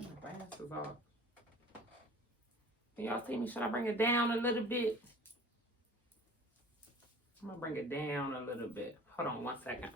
Turn my glasses off. Can y'all see me? Should I bring it down a little bit? I'm gonna bring it down a little bit. Hold on 1 second.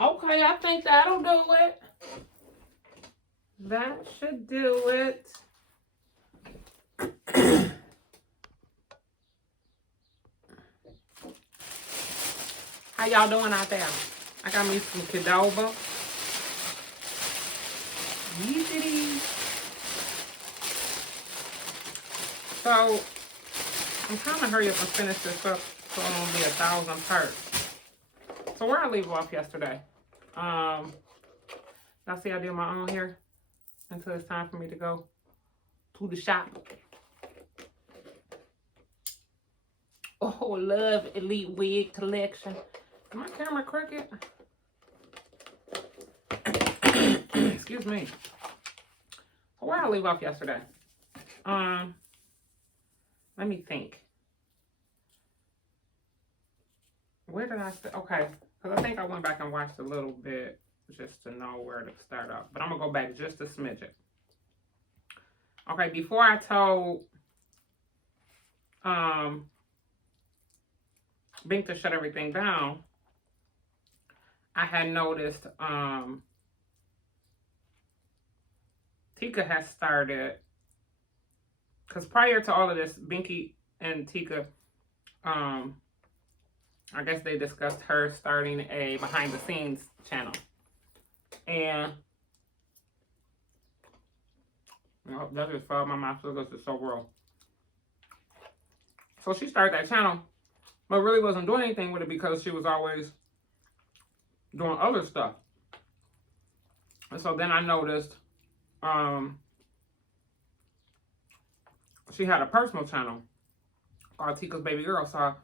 Okay, I think that'll do it. That should do it. How y'all doing out there? I got me some Qdoba. Yeezity. So, I'm trying to hurry up and finish this up so it won't be 1,000 parts. So where I leave off yesterday. Y'all see I did my own hair until it's time for me to go to the shop. Oh, love Elite Wig Collection. Is my camera crooked? Excuse me. So where I leave off yesterday? Let me think. Where did I start? Okay, because I think I went back and watched a little bit just to know where to start off. But I'm going to go back just a smidget. Okay, before I told Bink to shut everything down, I had noticed Tika has started, because prior to all of this, Binky and Tika, I guess they discussed her starting a behind the scenes channel. And that just fell out my mouth because it's so raw. So she started that channel, but really wasn't doing anything with it because she was always doing other stuff. And so then I noticed she had a personal channel called Tika's Baby Girl. So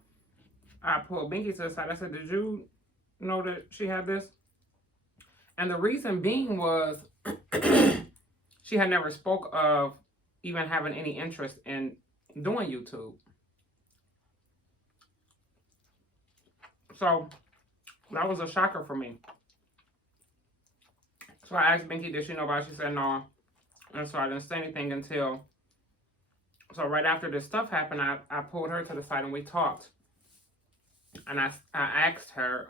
I pulled Binky to the side. I said, did you know that she had this? And the reason being was she had never spoke of even having any interest in doing YouTube. So that was a shocker for me. So I asked Binky, did she know about it? She said no. And so I didn't say anything until, so right after this stuff happened, I pulled her to the side and we talked. And I asked her,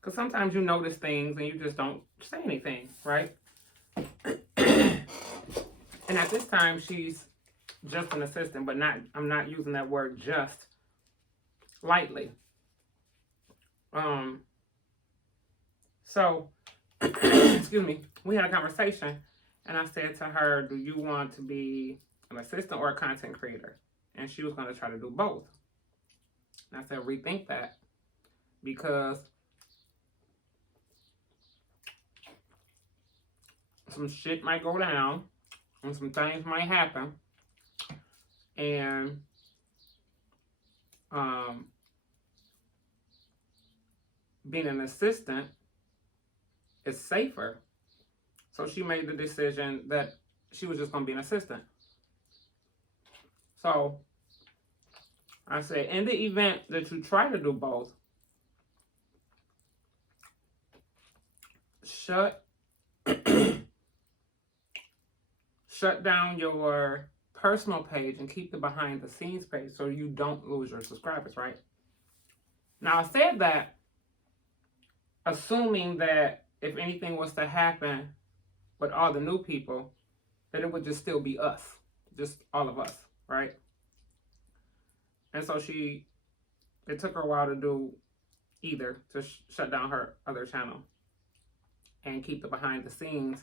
because sometimes you notice things and you just don't say anything, right? And at this time, she's just an assistant, but I'm not using that word just lightly. So, excuse me, we had a conversation and I said to her, do you want to be an assistant or a content creator? And she was going to try to do both. And I said, rethink that, because some shit might go down and some things might happen. And being an assistant is safer. So she made the decision that she was just going to be an assistant. So I said, in the event that you try to do both, shut down your personal page and keep the behind the scenes page so you don't lose your subscribers, right? Now I said that assuming that if anything was to happen with all the new people, that it would just still be us, just all of us, right? And so it took her a while to do either, to shut down her other channel and keep the behind the scenes,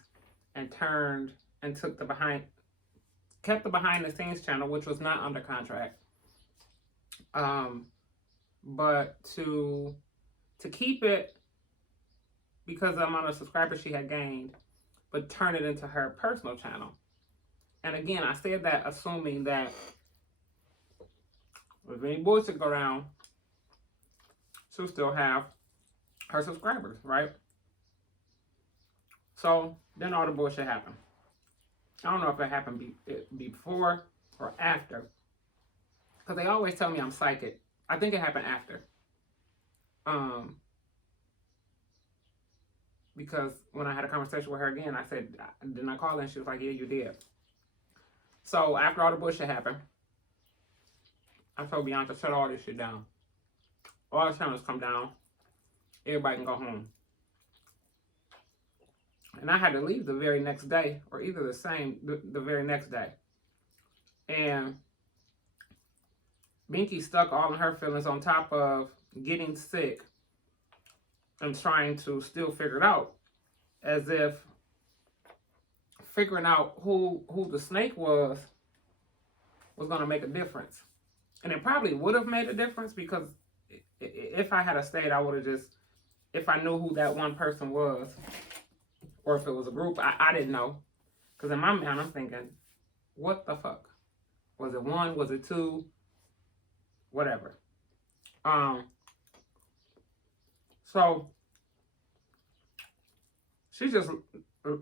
and kept the behind the scenes channel, which was not under contract. But to keep it, because the amount of subscribers she had gained, but turn it into her personal channel. And again, I said that assuming that if any bullshit go down, she'll still have her subscribers, right? So then all the bullshit happened. I don't know if it happened before or after, because they always tell me I'm psychic. I think it happened after. because when I had a conversation with her again, I said, didn't I call her? And she was like, yeah, you did. So after all the bullshit happened, I told Bianca, shut all this shit down. All the channels come down. Everybody can go home. And I had to leave the very next day, or either the very next day. And Binky stuck all of her feelings on top of getting sick and trying to still figure it out, as if figuring out who the snake was going to make a difference. And it probably would have made a difference, because if I had stayed, I would have just, if I knew who that one person was, or if it was a group, I didn't know. Because in my mind, I'm thinking, what the fuck? Was it one? Was it two? Whatever. So she just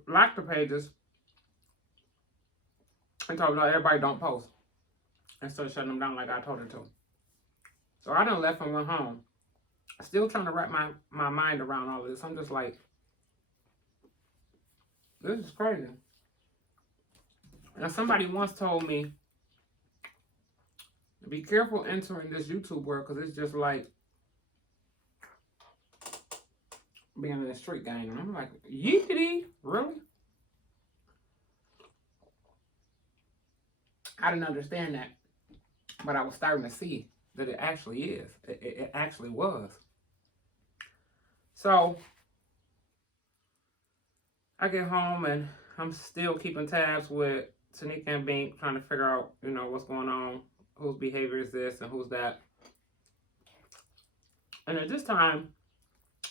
locked the pages and told me, no, everybody don't post. And started shutting them down like I told her to. So I done left and went home. Still trying to wrap my mind around all of this. I'm just like, this is crazy. Now somebody once told me, be careful entering this YouTube world, because it's just like being in a street gang. And I'm like, yeetity? Really? I didn't understand that. But I was starting to see that it actually is. It actually was. So I get home and I'm still keeping tabs with Tanika and Bink, trying to figure out, you know, what's going on, whose behavior is this and who's that. And at this time,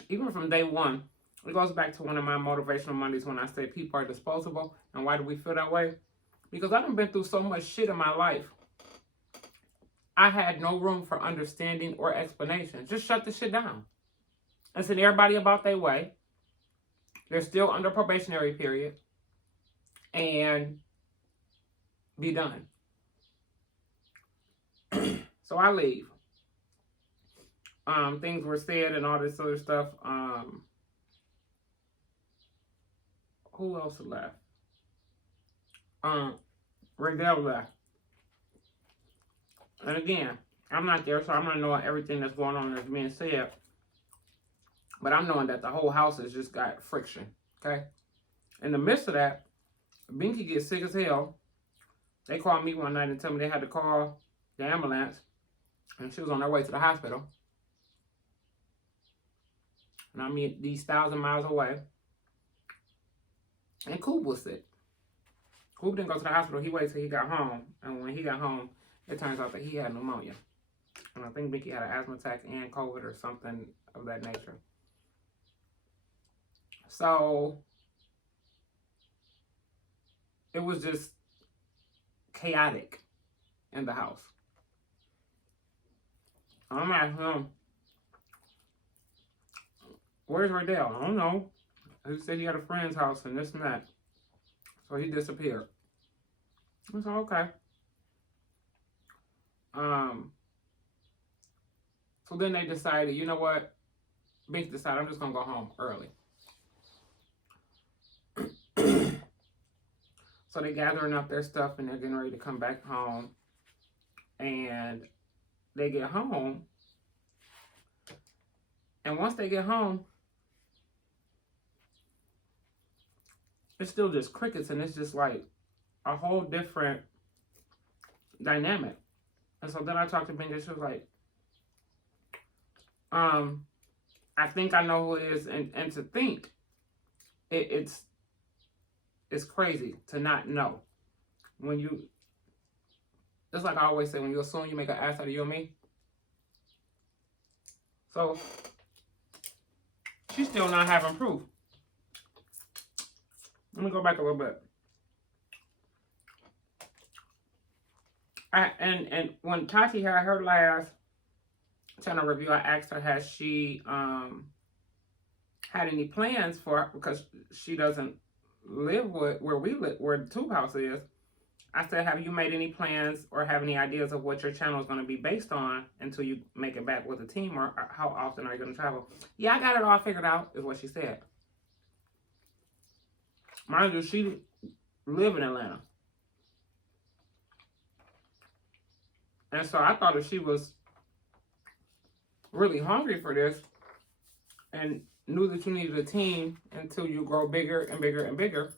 even from day one, it goes back to one of my motivational Mondays when I say people are disposable. And why do we feel that way? Because I've been through so much shit in my life. I had no room for understanding or explanation. Just shut the shit down. And send everybody about their way. They're still under probationary period. And be done. So I leave. Things were said and all this other stuff. Who else left? Rendell left. And again, I'm not there, so I'm not knowing everything that's going on that's being said. But I'm knowing that the whole house has just got friction. Okay? In the midst of that, Binky gets sick as hell. They called me one night and told me they had to call the ambulance. And she was on her way to the hospital. And I mean, these 1,000 miles away. And Coop was sick. Coop didn't go to the hospital. He waited till he got home. And when he got home, it turns out that he had pneumonia. And I think Binky had an asthma attack and COVID or something of that nature. So it was just chaotic in the house. I'm asking him, where's Raydell? I don't know. He said he had a friend's house and this and that. So he disappeared. I said, okay. So then they decided, you know what? Binky decided, I'm just going to go home early. So they're gathering up their stuff and they're getting ready to come back home. And they get home. And once they get home, it's still just crickets, and it's just like a whole different dynamic. And so then I talked to Binky. She was like, I think I know who it is. And to think, it's crazy to not know. When you, it's like I always say, when you assume, you make an ass out of you and me. So she's still not having proof. Let me go back a little bit. And when Tati had her last channel review, I asked her, has she had any plans for, because she doesn't live where we live, where the Tube House is. I said, have you made any plans or have any ideas of what your channel is going to be based on until you make it back with a team, or how often are you going to travel? Yeah, I got it all figured out, is what she said. Mind you, she live in Atlanta. And so I thought if she was really hungry for this and knew that you needed a team until you grow bigger and bigger and bigger,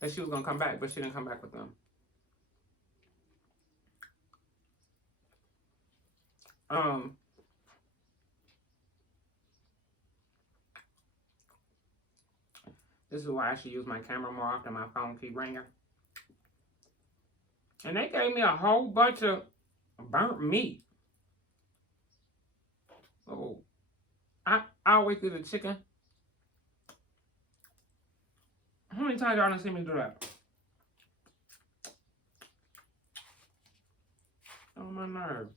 that she was going to come back, but she didn't come back with them. This is why I should use my camera more often. My phone keep ringing. And they gave me a whole bunch of burnt meat. Oh, I always do the chicken. How many times y'all done seen me do that? On my nerves.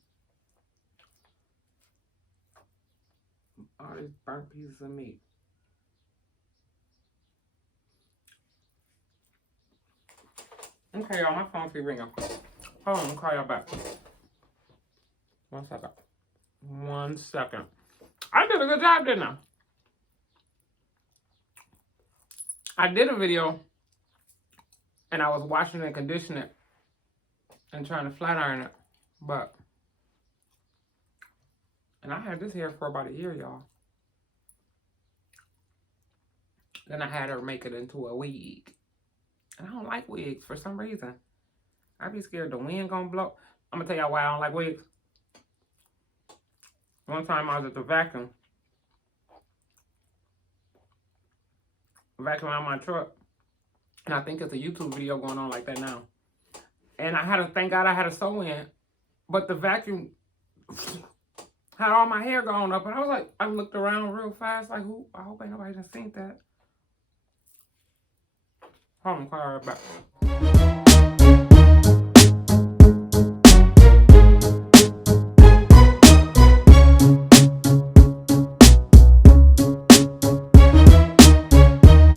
All these burnt pieces of meat. Okay, y'all, my phone keep ringing. Hold on, I'll call y'all back. 1 second. 1 second. I did a good job, didn't I? I did a video and I was washing and conditioning it and trying to flat iron it, and I had this hair for about a year, y'all. Then I had her make it into a wig. And I don't like wigs for some reason. I be scared the wind gonna blow. I'm gonna tell y'all why I don't like wigs. One time I was at the vacuum out my truck. And I think it's a YouTube video going on like that now. And I had to, thank God I had a sew in. But the vacuum had all my hair gone up. And I was like, I looked around real fast like, who? I hope ain't nobody done seen that. Hold on, call her back.